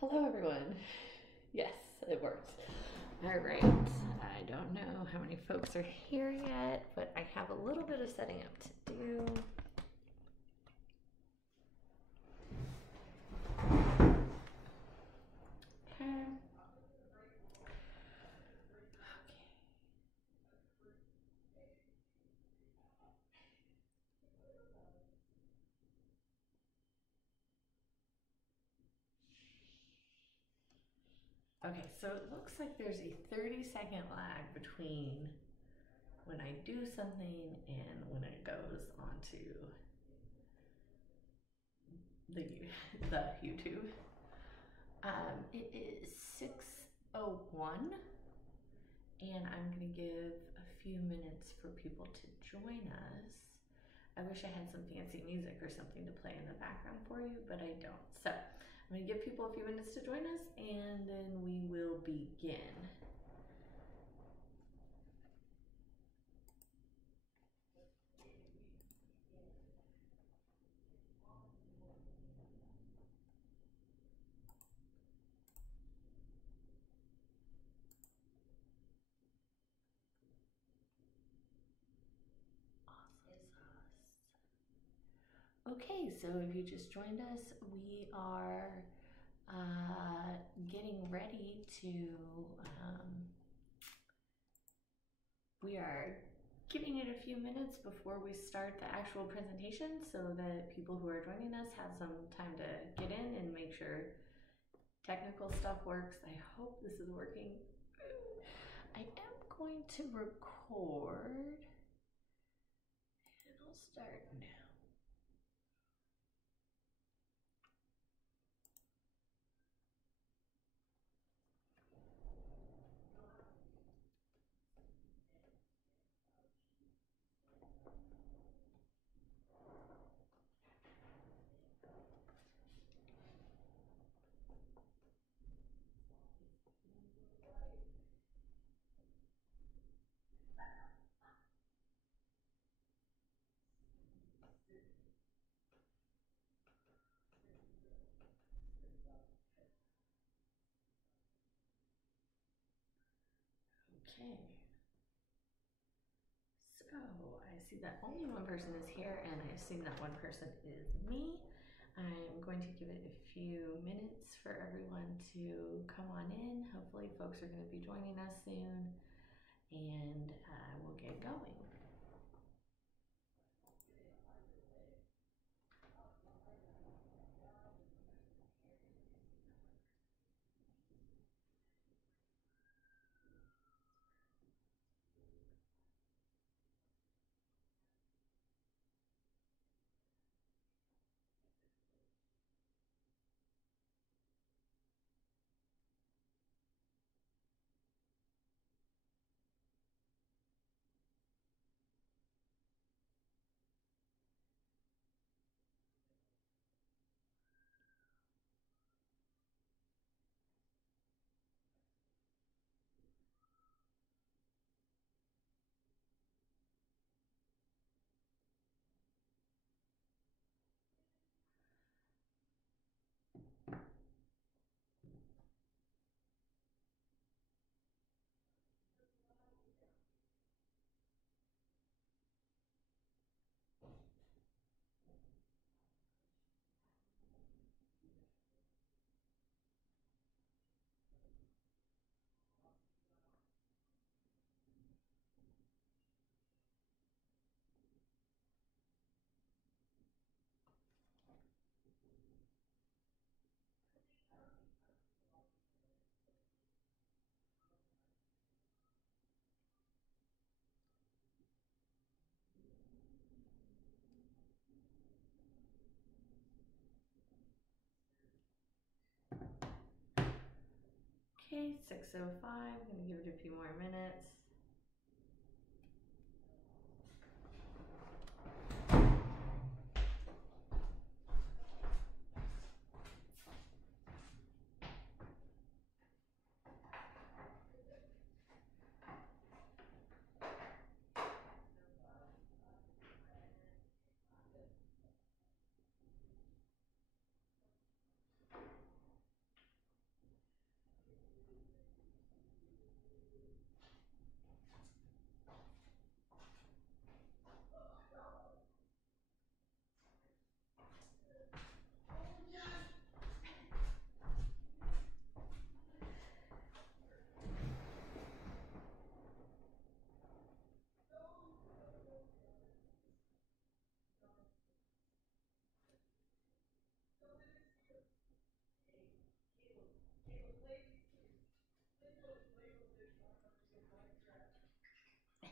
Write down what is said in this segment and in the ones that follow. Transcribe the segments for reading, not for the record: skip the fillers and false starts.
Hello everyone. Yes, it worked. All right. I don't know how many folks are here yet, but I have a little bit of setting up to do. Okay. Okay, so it looks like there's a 30-second lag between when I do something and when it goes onto the YouTube. It is 6:01, and I'm going to give a few minutes for people to join us. I wish I had some fancy music or something to play in the background for you, but I don't. So I'm going to give people a few minutes to join us, and then we will begin. Okay, so if you just joined us, we are getting ready to, we are giving it a few minutes before we start the actual presentation so that people who are joining us have some time to get in and make sure technical stuff works. I hope this is working. I am going to record, and I'll start now. Okay, so I see that only one person is here, and I assume that one person is me. I'm going to give it a few minutes for everyone to come on in. Hopefully folks are going to be joining us soon, and we'll get going. Okay, 6:05, I'm going to give it a few more minutes.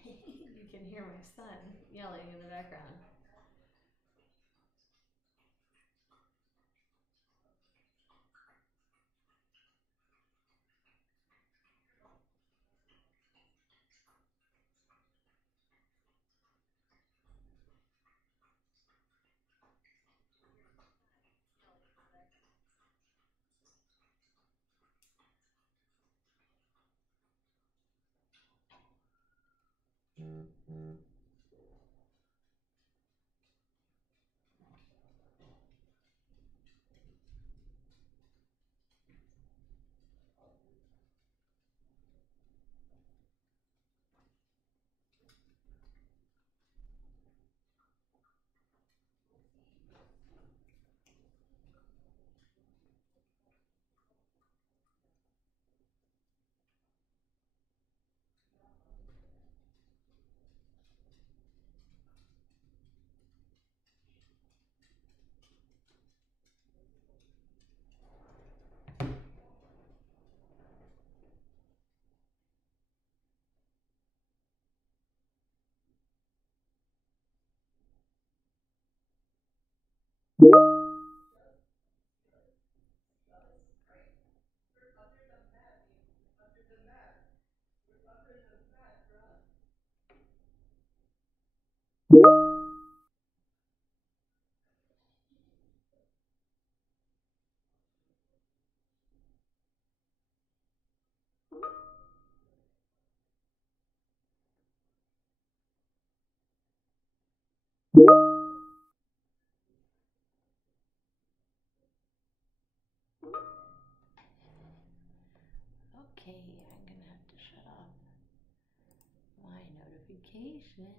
You can hear my son yelling in the background. Okay, I'm gonna have to shut off my notifications.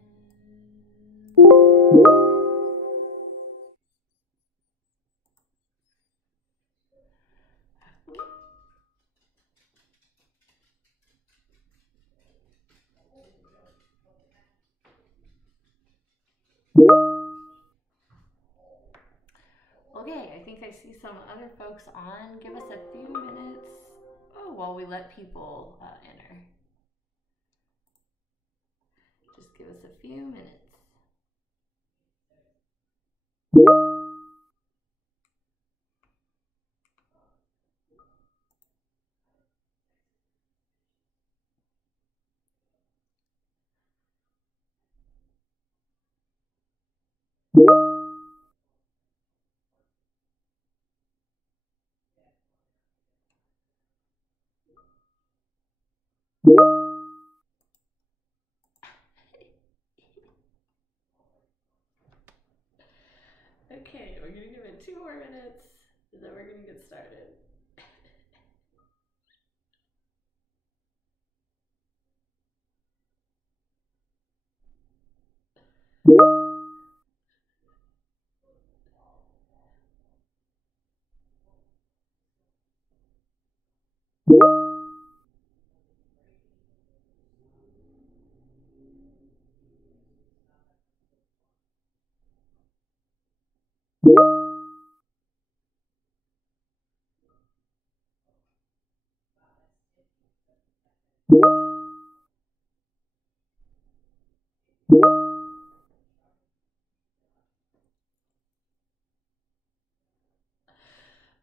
Okay, I think I see some other folks on. Give us a few minutes while we let people enter. Just give us a few minutes. Okay, we're gonna give it 2 more minutes, and then we're gonna get started.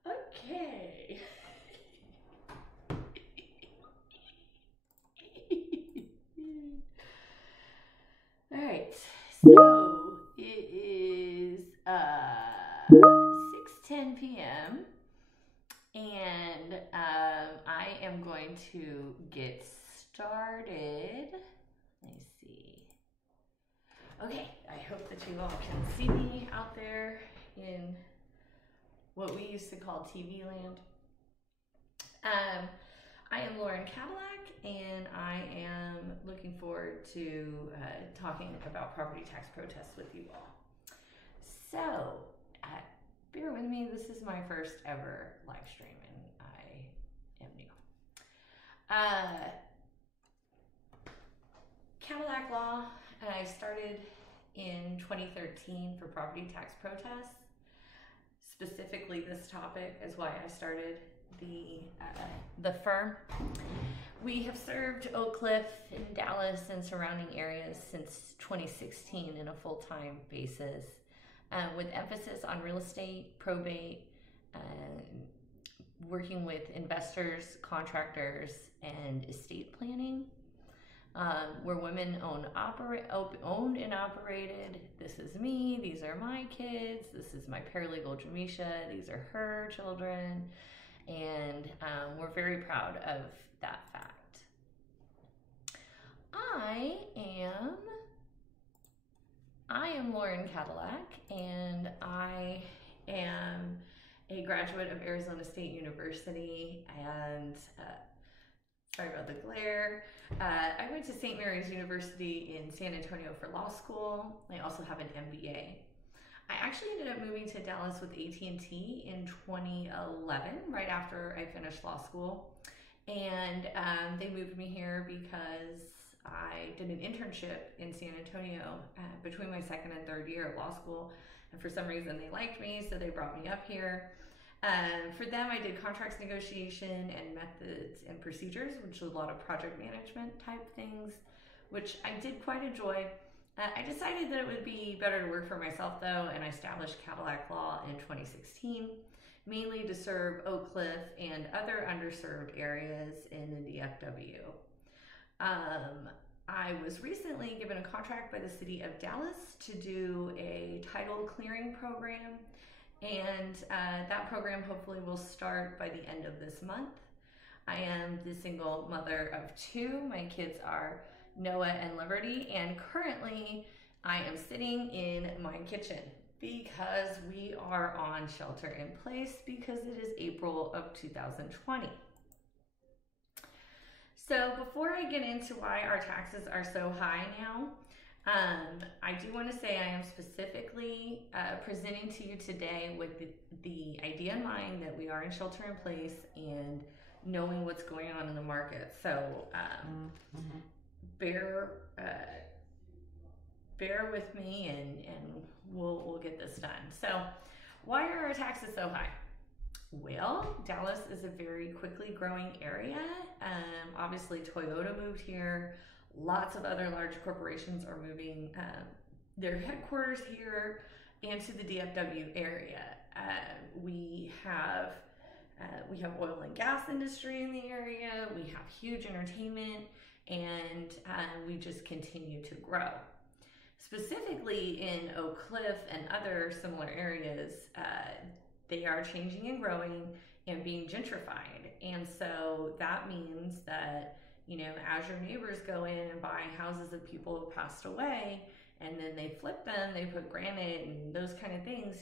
Okay. All right, so it is 6:10 p.m. and I am going to get started. Let me see. Okay, I hope that you all can see me out there in what we used to call TV land. I am Lauren Cadillac, and I am looking forward to talking about property tax protests with you all. So, bear with me, this is my first ever live stream, and I am new. Cadillac law, I started in 2013 for property tax protests. Specifically, this topic is why I started the firm. We have served Oak Cliff and Dallas and surrounding areas since 2016 in a full-time basis, with emphasis on real estate, probate, working with investors, contractors, and estate planning. We're women owned and operated. This is me. These are my kids. This is my paralegal Jamisha. These are her children. And we're very proud of that fact. I am Lauren Cadillac, and I am a graduate of Arizona State University, and sorry about the glare. I went to St. Mary's University in San Antonio for law school. I also have an MBA. I actually ended up moving to Dallas with AT&T in 2011, right after I finished law school. And they moved me here because I did an internship in San Antonio between my second and third year of law school. And for some reason they liked me, so they brought me up here. For them, I did contracts negotiation and methods and procedures, which was a lot of project management type things, which I did quite enjoy. I decided that it would be better to work for myself though, and I established Cadillac Law in 2016, mainly to serve Oak Cliff and other underserved areas in the DFW. I was recently given a contract by the city of Dallas to do a title clearing program, and that program hopefully will start by the end of this month. I am the single mother of two. My kids are Noah and Liberty, and currently I am sitting in my kitchen because we are on shelter in place because it is April of 2020. So before I get into why our taxes are so high now, I do want to say I am specifically presenting to you today with the idea in mind that we are in shelter in place and knowing what's going on in the market. So bear with me and we'll get this done. So why are our taxes so high? Well, Dallas is a very quickly growing area. Obviously Toyota moved here. Lots of other large corporations are moving their headquarters here and to the DFW area. We have oil and gas industry in the area. We have huge entertainment, and we just continue to grow. Specifically in Oak Cliff and other similar areas, they are changing and growing and being gentrified. And so that means that, you know, as your neighbors go in and buy houses of people who passed away, and then they flip them, they put granite and those kind of things,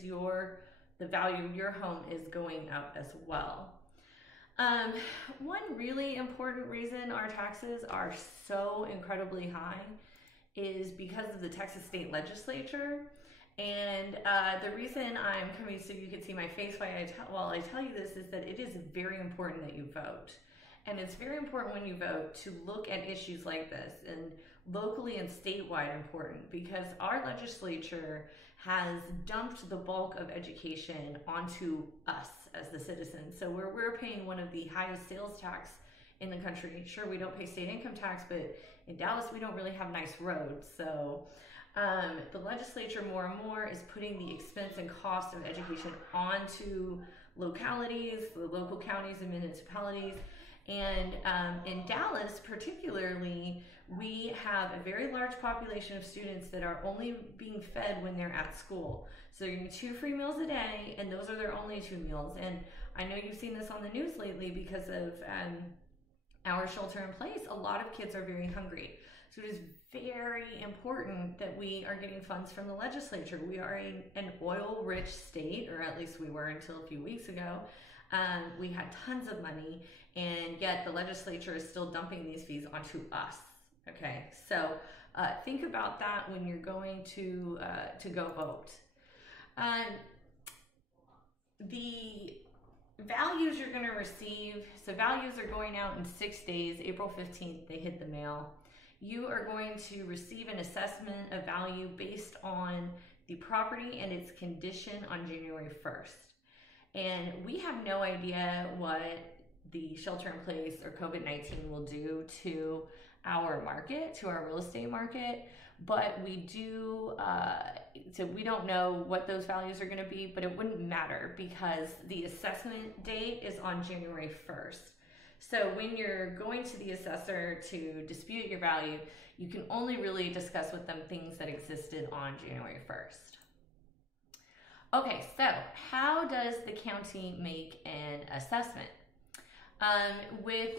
the value of your home is going up as well. One really important reason our taxes are so incredibly high is because of the Texas State Legislature. And the reason I'm coming so you can see my face while I tell you this is that it is very important that you vote. And it's very important when you vote to look at issues like this, and locally and statewide important, because our legislature has dumped the bulk of education onto us as the citizens. So we're paying one of the highest sales tax in the country. Sure, we don't pay state income tax, but in Dallas we don't really have nice roads. So the legislature more and more is putting the expense and cost of education onto localities, the local counties and municipalities. And in Dallas particularly, we have a very large population of students that are only being fed when they're at school. So they're getting 2 free meals a day, and those are their only 2 meals. And I know you've seen this on the news lately because of our shelter in place. A lot of kids are very hungry. So it is very important that we are getting funds from the legislature. We are an oil-rich state, or at least we were until a few weeks ago. We had tons of money, and yet the legislature is still dumping these fees onto us. Okay, so think about that when you're going to go vote. The values you're going to receive, so values are going out in 6 days. April 15th, they hit the mail. You are going to receive an assessment of value based on the property and its condition on January 1st. And we have no idea what the shelter in place or COVID-19 will do to our market, to our real estate market. But we do, so we don't know what those values are going to be, but it wouldn't matter because the assessment date is on January 1st. So when you're going to the assessor to dispute your value, you can only really discuss with them things that existed on January 1st. Okay, so how does the county make an assessment? With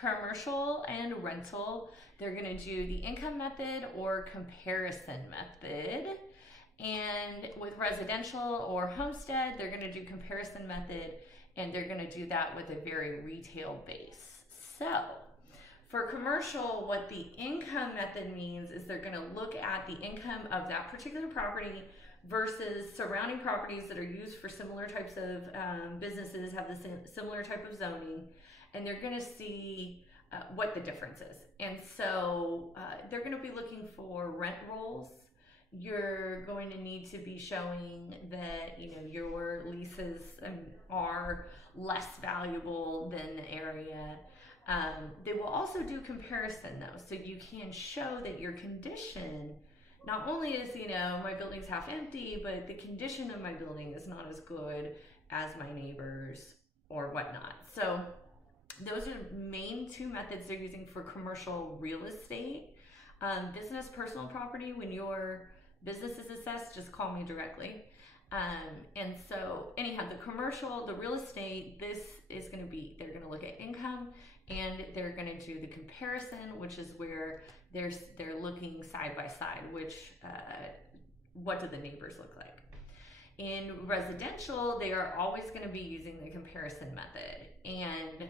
commercial and rental, they're going to do the income method or comparison method. And with residential or homestead, they're going to do comparison method, and they're going to do that with a very retail base. So for commercial, what the income method means is they're going to look at the income of that particular property versus surrounding properties that are used for similar types of businesses, have the similar type of zoning, and they're going to see what the difference is. And so they're going to be looking for rent rolls. You're going to need to be showing that, you know, your leases are less valuable than the area. They will also do comparison though, so you can show that your condition not only is, you know, my building's half empty, but the condition of my building is not as good as my neighbors or whatnot. So those are the main two methods they're using for commercial real estate. Business personal property, when your business is assessed, just call me directly. And so anyhow, the commercial, the real estate, this is going to be, they're going to look at income, and they're going to do the comparison, which is where they're looking side by side, which what do the neighbors look like. In residential, they are always going to be using the comparison method, and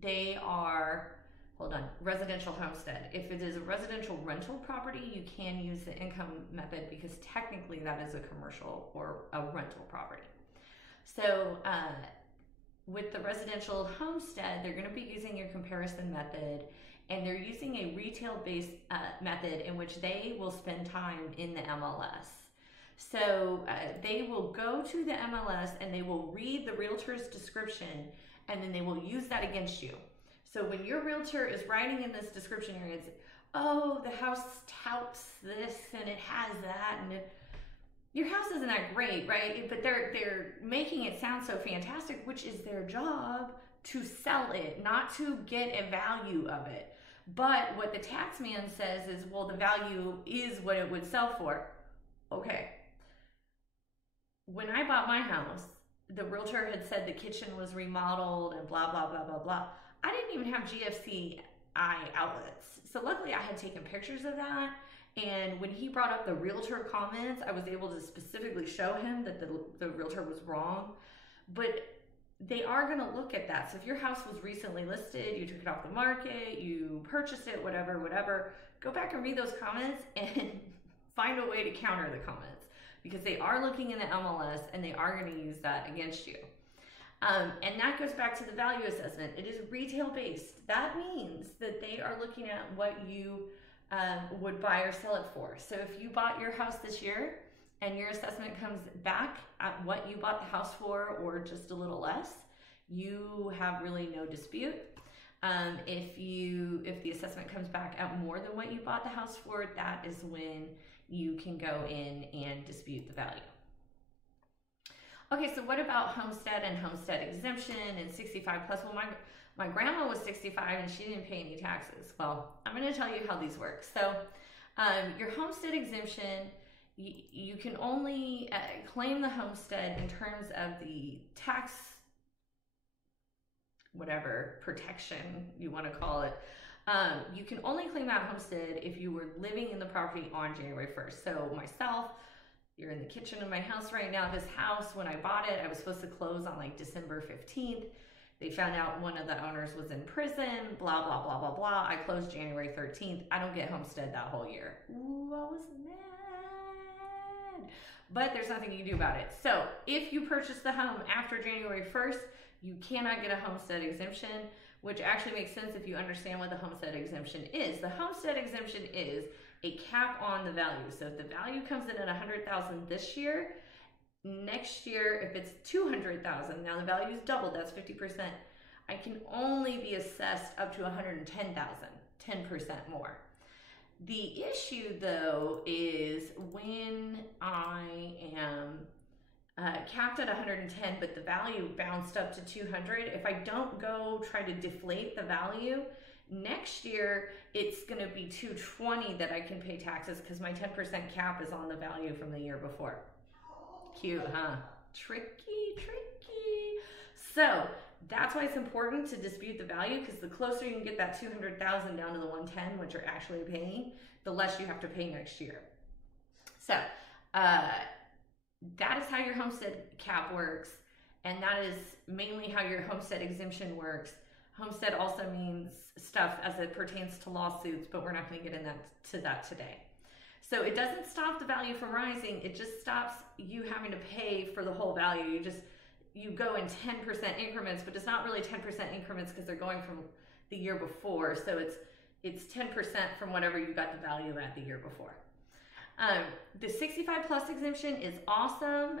they are, hold on, residential homestead. If it is a residential rental property, you can use the income method because technically that is a commercial or a rental property. So with the residential homestead, they're going to be using your comparison method, and they're using a retail-based method in which they will spend time in the MLS. So they will go to the MLS and they will read the realtor's description, and then they will use that against you. So when your realtor is writing in this description area, it's, oh, the house touts this and it has that, and your house isn't that great, right? But they're making it sound so fantastic, which is their job, to sell it, not to get a value of it. But what the tax man says is, well, the value is what it would sell for. Okay. When I bought my house, the realtor had said the kitchen was remodeled and blah, blah, blah, blah, blah. I didn't even have GFCI outlets. So luckily I had taken pictures of that. And when he brought up the realtor comments, I was able to specifically show him that the realtor was wrong. But they are going to look at that. So if your house was recently listed, you took it off the market, you purchased it, whatever, go back and read those comments and find a way to counter the comments, because they are looking in the MLS and they are going to use that against you. And that goes back to the value assessment. It is retail based. That means that they are looking at what you would buy or sell it for. So if you bought your house this year and your assessment comes back at what you bought the house for or just a little less, you have really no dispute. If the assessment comes back at more than what you bought the house for, that is when you can go in and dispute the value. Okay, so what about homestead and homestead exemption and 65 plus? Well, my grandma was 65 and she didn't pay any taxes. Well, I'm going to tell you how these work. So your homestead exemption, you can only claim the homestead in terms of the tax, whatever, protection you want to call it. You can only claim that homestead if you were living in the property on January 1st. So myself, you're in the kitchen of my house right now. This house, when I bought it, I was supposed to close on like December 15th. They found out one of the owners was in prison, blah, blah, blah, blah, blah. I closed January 13th. I don't get homestead that whole year. Ooh, I was mad. But there's nothing you can do about it. So if you purchase the home after January 1st, you cannot get a homestead exemption, which actually makes sense if you understand what the homestead exemption is. The homestead exemption is a cap on the value. So if the value comes in at $100,000 this year, next year, if it's $200,000, now the value is doubled, that's 50%. I can only be assessed up to $110,000, 10% more. The issue though is when I am capped at 110, but the value bounced up to 200, if I don't go try to deflate the value, next year it's going to be 220 that I can pay taxes because my 10% cap is on the value from the year before. Cute, huh? Tricky, tricky. So that's why it's important to dispute the value, because the closer you can get that 200,000 down to the 110, what you're actually paying, the less you have to pay next year. So that is how your homestead cap works, and that is mainly how your homestead exemption works. Homestead also means stuff as it pertains to lawsuits, but we're not going to get into that today. So it doesn't stop the value from rising, it just stops you having to pay for the whole value. You go in 10% increments, but it's not really 10% increments because they're going from the year before. So it's 10% from whatever you got the value at the year before. The 65 plus exemption is awesome.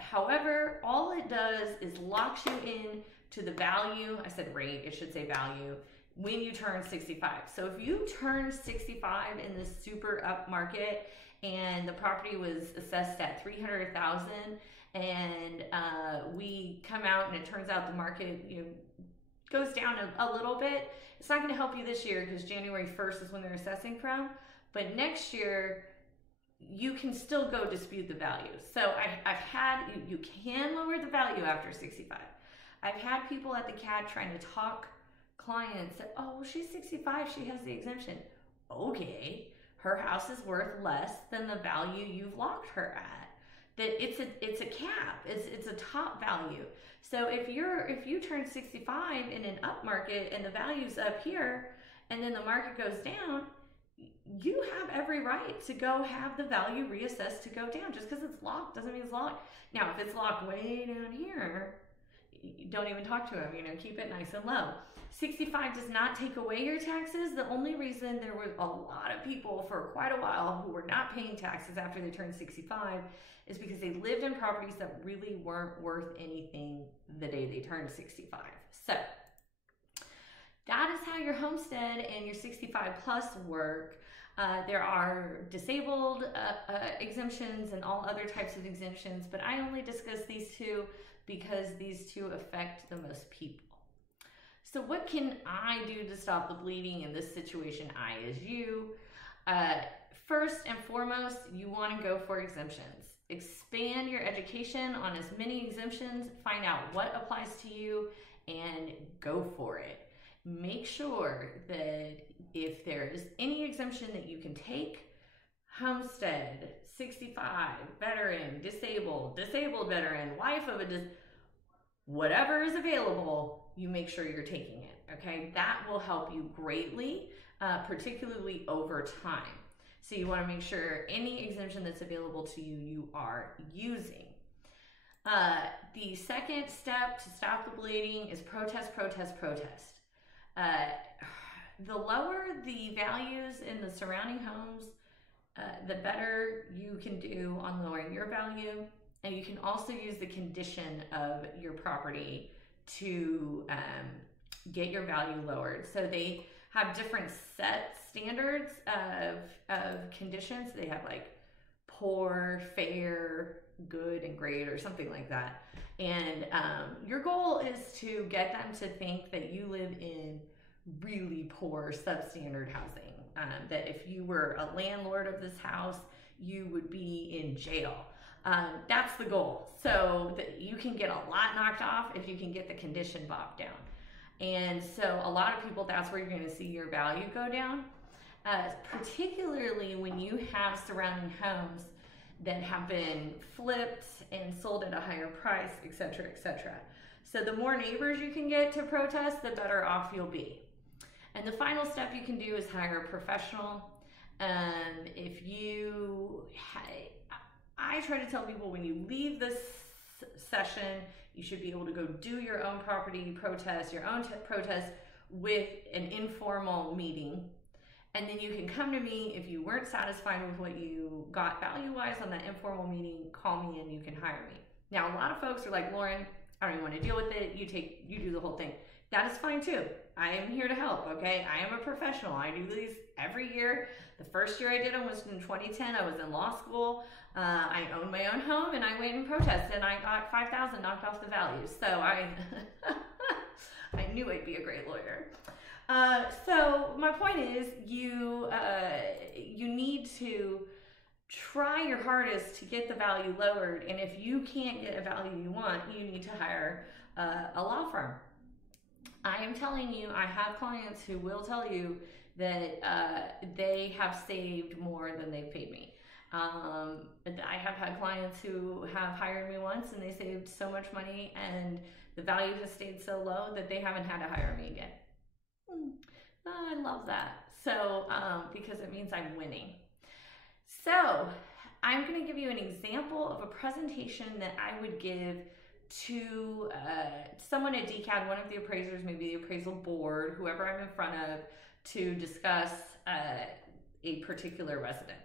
However, all it does is locks you in to the value. I said rate, it should say value, when you turn 65. So if you turn 65 in this super up market and the property was assessed at 300,000 and we come out and it turns out the market goes down a little bit, it's not going to help you this year because January 1st is when they're assessing from. But next year, you can still go dispute the value. So I've had, you can lower the value after 65. I've had people at the CAD trying to talk clients that, oh, well, she's 65, she has the exemption. Okay, her house is worth less than the value you've locked her at. That it's a cap, it's a top value. So if you turn 65 in an up market and the value's up here and then the market goes down, you have every right to go have the value reassessed to go down. Just because it's locked doesn't mean it's locked. Now, if it's locked way down here, don't even talk to them, keep it nice and low. 65 does not take away your taxes. The only reason there were a lot of people for quite a while who were not paying taxes after they turned 65 is because they lived in properties that really weren't worth anything the day they turned 65. So that is how your homestead and your 65 plus work. There are disabled exemptions and all other types of exemptions, but I only discuss these two because these two affect the most people. So what can I do to stop the bleeding in this situation? I as you. First and foremost, you want to go for exemptions. Expand your education on as many exemptions, find out what applies to you, and go for it. Make sure that if there is any exemption that you can take, homestead, 65, veteran, disabled veteran, wife of a whatever is available, you make sure you're taking it, okay? That will help you greatly, particularly over time. So you want to make sure any exemption that's available to you, you are using. The second step to stop the bleeding is protest, protest, protest. The lower the values in the surrounding homes, the better you can do on lowering your value. And you can also use the condition of your property to get your value lowered. So they have different set standards of conditions. They have like poor, fair, good, and great, or something like that. And your goal is to get them to think that you live in really poor substandard housing. That if you were a landlord of this house, you would be in jail. That's the goal. So that you can get a lot knocked off if you can get the condition bopped down. And so a lot of people, that's where you're going to see your value go down, particularly when you have surrounding homes that have been flipped and sold at a higher price, etc., etc. So the more neighbors you can get to protest, the better off you'll be. And the final step you can do is hire a professional. If you, I try to tell people when you leave this session, you should be able to go do your own property protest, your own protest with an informal meeting. And then you can come to me if you weren't satisfied with what you got value-wise on that informal meeting, call me and you can hire me. Now, a lot of folks are like, Lauren, I don't even want to deal with it. You do the whole thing. that is fine too. I am here to help, okay? I am a professional. I do these every year. The first year I did them was in 2010. I was in law school. I owned my own home, and I went and protested, and I got 5,000 knocked off the value. So I knew I'd be a great lawyer. So my point is, you need to try your hardest to get the value lowered, and if you can't get a value you want, you need to hire a law firm. I am telling you, I have clients who will tell you that they have saved more than they've paid me. I have had clients who have hired me once and they saved so much money and the value has stayed so low that they haven't had to hire me again. I love that. So, because it means I'm winning. So, I'm going to give you an example of a presentation that I would give to someone at DCAD, one of the appraisers, maybe the appraisal board, whoever I'm in front of, to discuss a particular residence.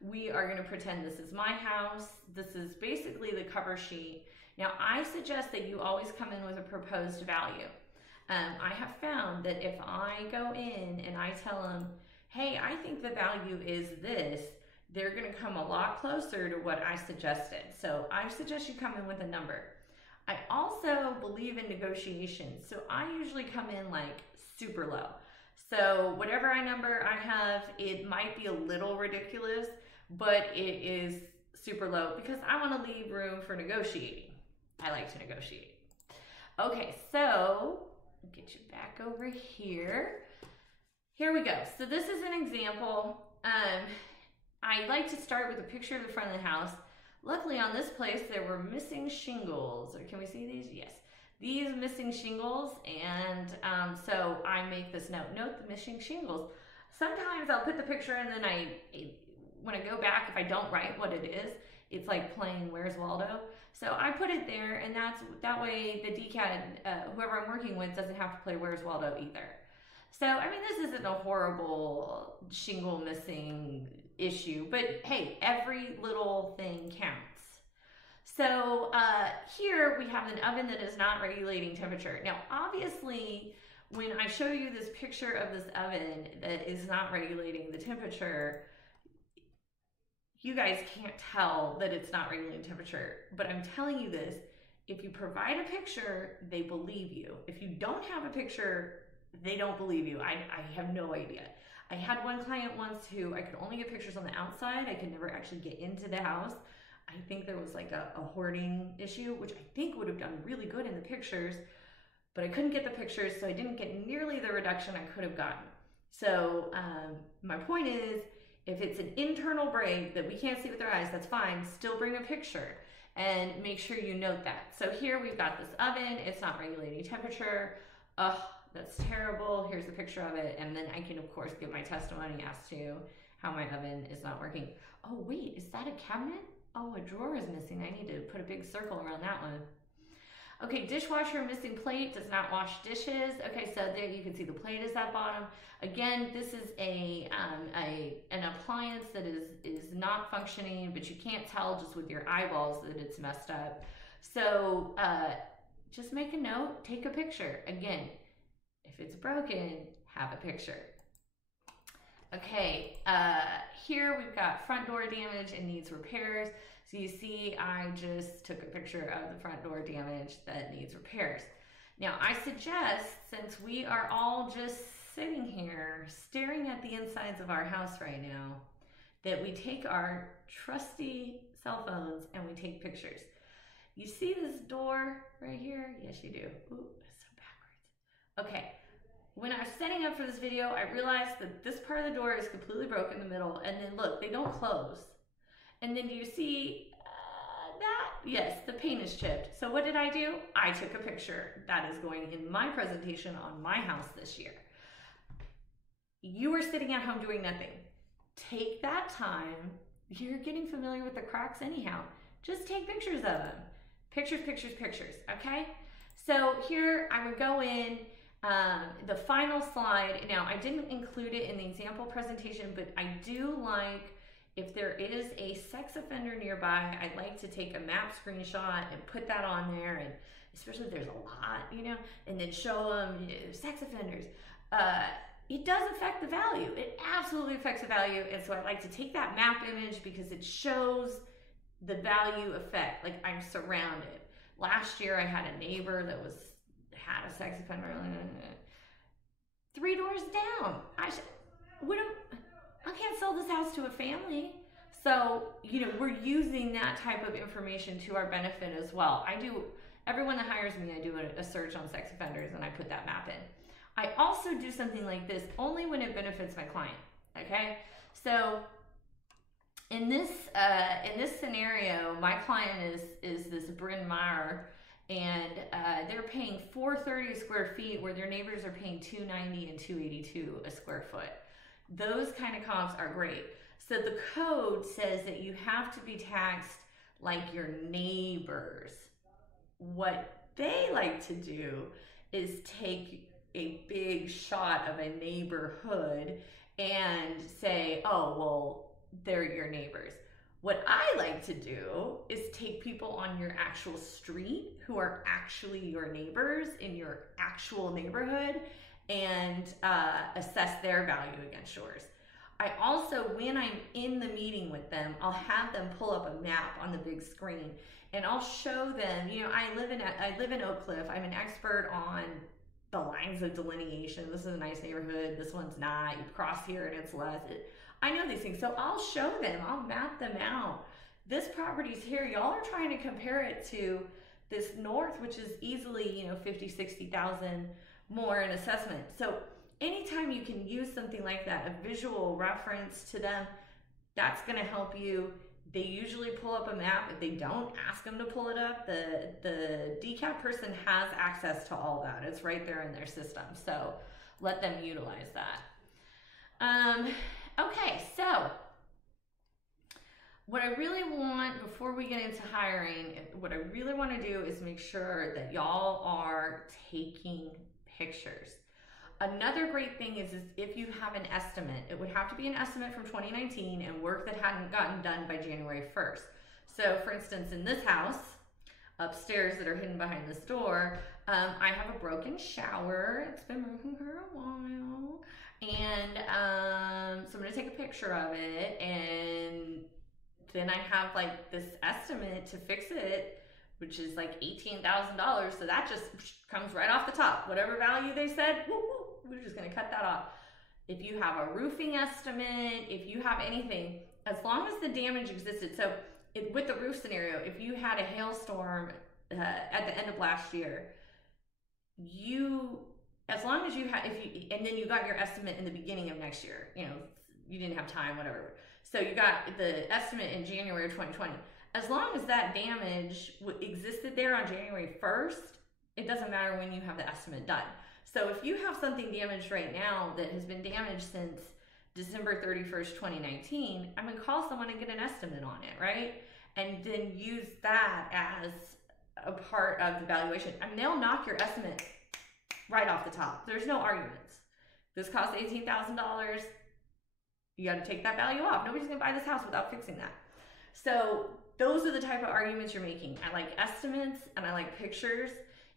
We are going to pretend this is my house. This is basically the cover sheet. Now, I suggest that you always come in with a proposed value. I have found that if I go in and I tell them, hey, I think the value is this, they're going to come a lot closer to what I suggested. So I suggest you come in with a number. I also believe in negotiations. So I usually come in like super low. So whatever number I have, it might be a little ridiculous, but it is super low because I want to leave room for negotiating. I like to negotiate. Okay, so I'll get you back over here. Here we go. So this is an example. I like to start with a picture of the front of the house. Luckily on this place, there were missing shingles. Or can we see these? Yes. These missing shingles, and so I make this note. Note the missing shingles. Sometimes I'll put the picture and then when I go back, if I don't write what it is, it's like playing Where's Waldo? So I put it there, and that way the DCAD, whoever I'm working with, doesn't have to play Where's Waldo either. So, I mean, this isn't a horrible shingle missing issue, but hey, every little thing counts. So here we have an oven that is not regulating temperature. Now, obviously, when I show you this picture of this oven that is not regulating the temperature, you guys can't tell that it's not regulating temperature. But I'm telling you this, if you provide a picture, they believe you. If you don't have a picture, they don't believe you. I have no idea. I had one client once who I could only get pictures on the outside. I could never actually get into the house. I think there was like a hoarding issue, which I think would have done really good in the pictures, but I couldn't get the pictures, so I didn't get nearly the reduction I could have gotten. So my point is, if it's an internal break that we can't see with our eyes, that's fine. Still bring a picture and make sure you note that. So here we've got this oven. It's not regulating temperature. Ugh, that's terrible. Here's a picture of it. And then I can, of course, give my testimony as to how my oven is not working. Oh, wait, is that a cabinet? Oh, a drawer is missing. I need to put a big circle around that one. Okay, dishwasher missing plate, does not wash dishes. Okay, so there you can see the plate is at bottom. Again, this is an appliance that is not functioning, but you can't tell just with your eyeballs that it's messed up. So just make a note, take a picture. Again, if it's broken, have a picture. Okay, here we've got front door damage and needs repairs. So you see, I just took a picture of the front door damage that needs repairs. Now, I suggest, since we are all just sitting here staring at the insides of our house right now, that we take our trusty cell phones and we take pictures. You see this door right here? Yes, you do. Ooh, it's so backwards. Okay. When I was setting up for this video, I realized that this part of the door is completely broken in the middle, and then look, they don't close. And then do you see that? Yes, the paint is chipped. So what did I do? I took a picture. That is going in my presentation on my house this year. You are sitting at home doing nothing. Take that time. You're getting familiar with the cracks anyhow. Just take pictures of them. Pictures, pictures, pictures, okay? So here I would go in, the final slide. Now, I didn't include it in the example presentation, but I do like, if there is a sex offender nearby, I'd like to take a map screenshot and put that on there and especially if there's a lot, you know, and then show them, you know, sex offenders. It does affect the value. It absolutely affects the value. And so I like to take that map image because it shows the value effect. Like, I'm surrounded. Last year I had a neighbor that had a sex offender 3 doors down. I can't sell this house to a family. So, you know, we're using that type of information to our benefit as well. Everyone that hires me, I do a search on sex offenders and I put that map in. I also do something like this only when it benefits my client, okay? So in this scenario, my client is this Bryn Mawr, and they're paying $430 square feet where their neighbors are paying $290 and $282 a square foot. Those kind of comps are great. So the code says that you have to be taxed like your neighbors. What they like to do is take a big shot of a neighborhood and say, oh, well, they're your neighbors. What I like to do is take people on your actual street who are actually your neighbors in your actual neighborhood and assess their value against yours. I also, when I'm in the meeting with them, I'll have them pull up a map on the big screen and I'll show them, you know, I live in Oak Cliff. I'm an expert on the lines of delineation. This is a nice neighborhood. This one's not. You cross here and it's less. I know these things. So I'll show them, I'll map them out. This property's here. Y'all are trying to compare it to this north, which is easily, you know, 50, 60,000 more in assessment. So anytime you can use something like that, a visual reference to them, that's going to help you. They usually pull up a map. If they don't, ask them to pull it up. The DCAP person has access to all that. It's right there in their system. So let them utilize that. Okay, so what I really want, before we get into hiring, what I really want to do is make sure that y'all are taking pictures. Another great thing is if you have an estimate, it would have to be an estimate from 2019 and work that hadn't gotten done by January 1st. So for instance, in this house, upstairs that are hidden behind this door, I have a broken shower. It's been broken for a while. And so I'm gonna take a picture of it, and then I have like this estimate to fix it, which is like $18,000. So that just comes right off the top. Whatever value they said, woo, woo, we're just gonna cut that off. If you have a roofing estimate, if you have anything, as long as the damage existed. So with the roof scenario, if you had a hailstorm at the end of last year, as long as you had, and then you got your estimate in the beginning of next year, you know, you didn't have time, whatever. So you got the estimate in January of 2020. As long as that damage existed there on January 1st, it doesn't matter when you have the estimate done. So if you have something damaged right now that has been damaged since December 31st, 2019, I'm gonna call someone and get an estimate on it, right? And then use that as a part of the valuation. And they'll knock your estimate right off the top. There's no arguments. This costs $18,000. You got to take that value off. Nobody's going to buy this house without fixing that. So those are the type of arguments you're making. I like estimates and I like pictures.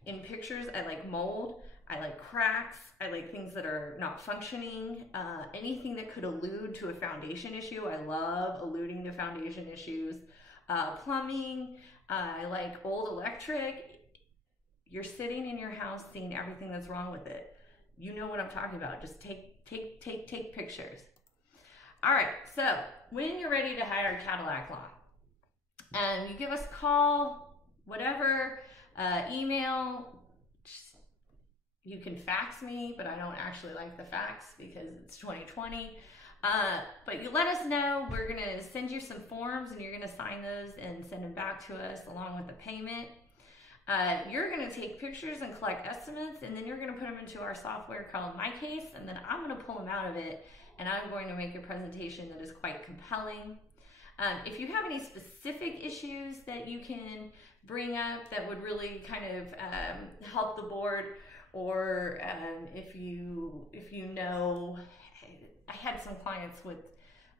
In pictures, I like mold. I like cracks. I like things that are not functioning. Anything that could allude to a foundation issue. I love alluding to foundation issues. Plumbing. I like old electric. You're sitting in your house seeing everything that's wrong with it. You know what I'm talking about. Just take pictures. All right, so when you're ready to hire Cadillac Law, and you give us a call, whatever, email, you can fax me, but I don't actually like the fax because it's 2020. But you let us know. We're gonna send you some forms and you're gonna sign those and send them back to us along with the payment. You're going to take pictures and collect estimates, and then you're going to put them into our software called MyCase, and then I'm going to pull them out of it, and I'm going to make a presentation that is quite compelling. If you have any specific issues that you can bring up that would really kind of help the board, or if you know, I had some clients with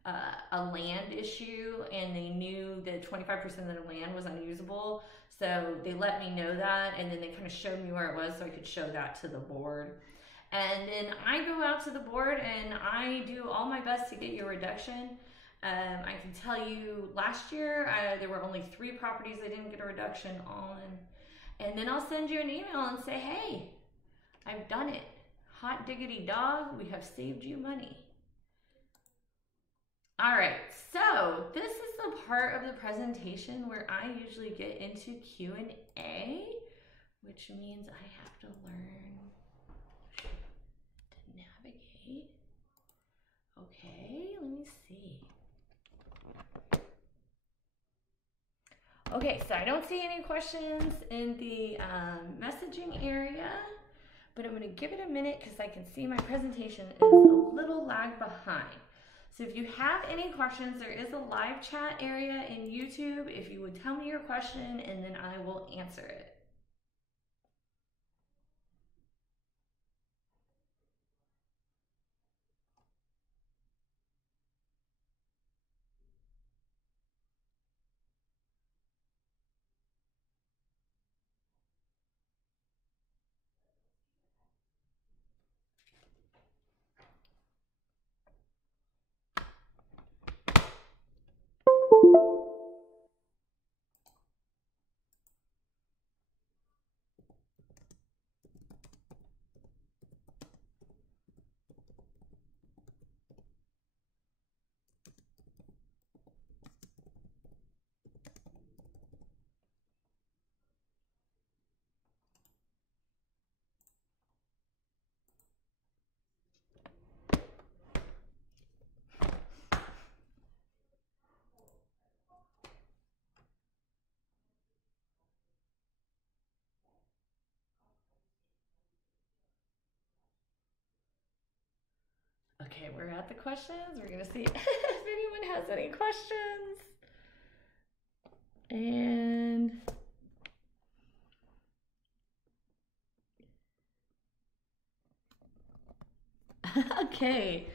a land issue, and they knew that 25% of the land was unusable. So they let me know that, and then they kind of showed me where it was so I could show that to the board. And then I go out to the board and I do all my best to get you a reduction. I can tell you last year there were only 3 properties I didn't get a reduction on. And then I'll send you an email and say, hey, I've done it. Hot diggity dog, we have saved you money. All right, so this is the part of the presentation where I usually get into Q&A, which means I have to learn to navigate. Okay, let me see. Okay, so I don't see any questions in the messaging area, but I'm gonna give it a minute because I can see my presentation is a little lag behind. So if you have any questions, there is a live chat area in YouTube. If you would tell me your question and then I will answer it. Okay, we're at the questions. We're gonna see if anyone has any questions. And okay,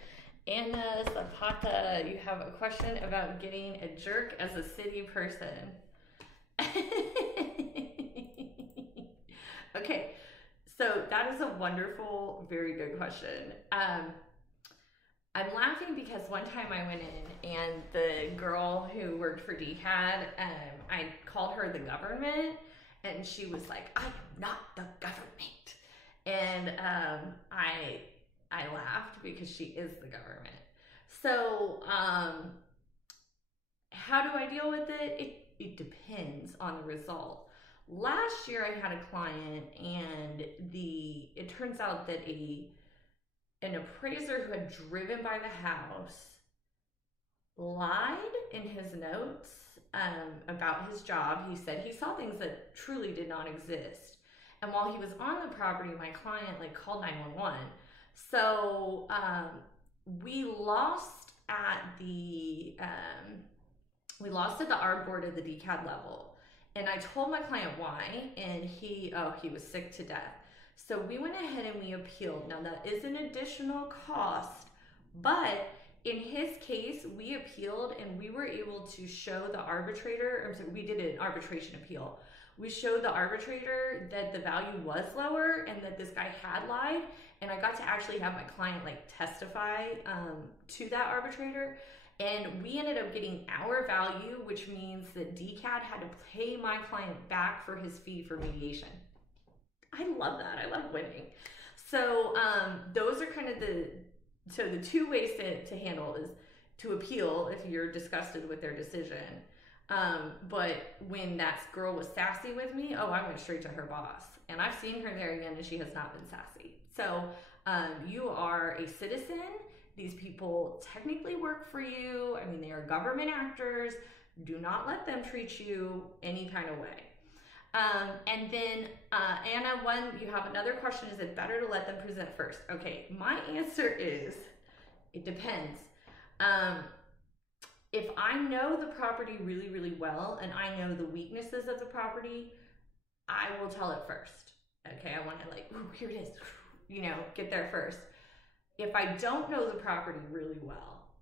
Anna Zapata, you have a question about getting a jerk as a city person. Okay, so that is a wonderful, very good question. I'm laughing because one time I went in and the girl who worked for DCAD, I called her the government, and she was like, I am not the government. And I laughed because she is the government. So how do I deal with it? It depends on the result. Last year I had a client, and it turns out that an appraiser who had driven by the house lied in his notes about his job. He said he saw things that truly did not exist. And while he was on the property, my client called 911. So we lost at the ARB board at the DCAD level. And I told my client why, and he was sick to death. So we went ahead and we appealed. Now that is an additional cost, but in his case, we appealed and we were able to show the arbitrator, we did an arbitration appeal. We showed the arbitrator that the value was lower and that this guy had lied, and I got to actually have my client testify to that arbitrator. And we ended up getting our value, which means that DCAD had to pay my client back for his fee for mediation. I love that. I love winning. So those are kind of the 2 ways to handle is to appeal if you're disgusted with their decision. But when that girl was sassy with me, I went straight to her boss. And I've seen her there again, and she has not been sassy. So you are a citizen. These people technically work for you. I mean, they are government actors. Do not let them treat you any kind of way. And then, Anna, you have another question. Is it better to let them present first? Okay, my answer is, it depends. If I know the property really, really well, and I know the weaknesses of the property, I will tell it first. Okay, I want to here it is, get there first. If I don't know the property really well,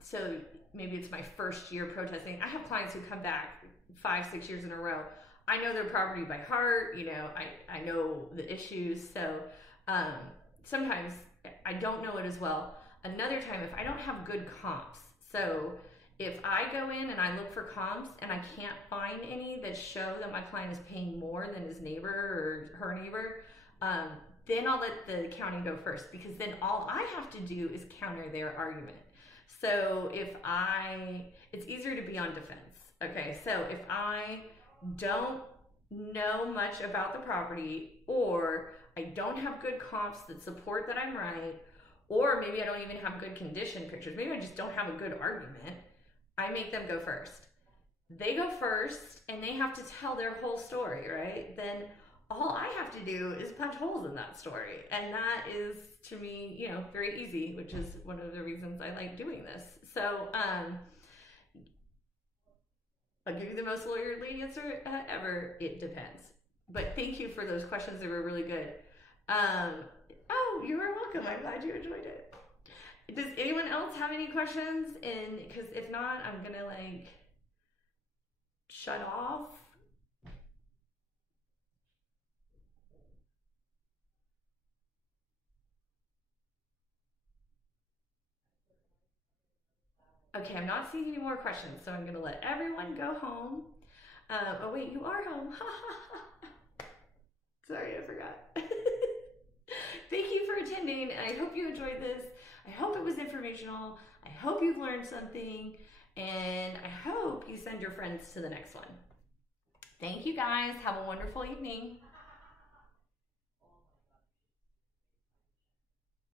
So maybe it's my first year protesting. I have clients who come back 5-6 years in a row. I know their property by heart, you know, I know the issues. So sometimes I don't know it as well. Another time, if I don't have good comps, so if I go in and I look for comps and I can't find any that show that my client is paying more than his neighbor or her neighbor, then I'll let the county go first, because then all I have to do is counter their argument. So it's easier to be on defense. Okay, so if I don't know much about the property, or I don't have good comps that support that I'm right, or maybe I don't even have good condition pictures, maybe I just don't have a good argument, I make them go first. They go first and they have to tell their whole story, right? Then all I have to do is punch holes in that story. And that is, to me, you know, very easy, which is one of the reasons I like doing this. So I'll give you the most lawyerly answer ever. It depends. But thank you for those questions. They were really good. Oh, you are welcome. I'm glad you enjoyed it. Does anyone else have any questions? And because if not, I'm gonna like shut off. Okay, I'm not seeing any more questions, so I'm gonna let everyone go home. Oh wait, you are home. Sorry, I forgot. Thank you for attending, and I hope you enjoyed this. I hope it was informational. I hope you've learned something, and I hope you send your friends to the next one. Thank you guys. Have a wonderful evening.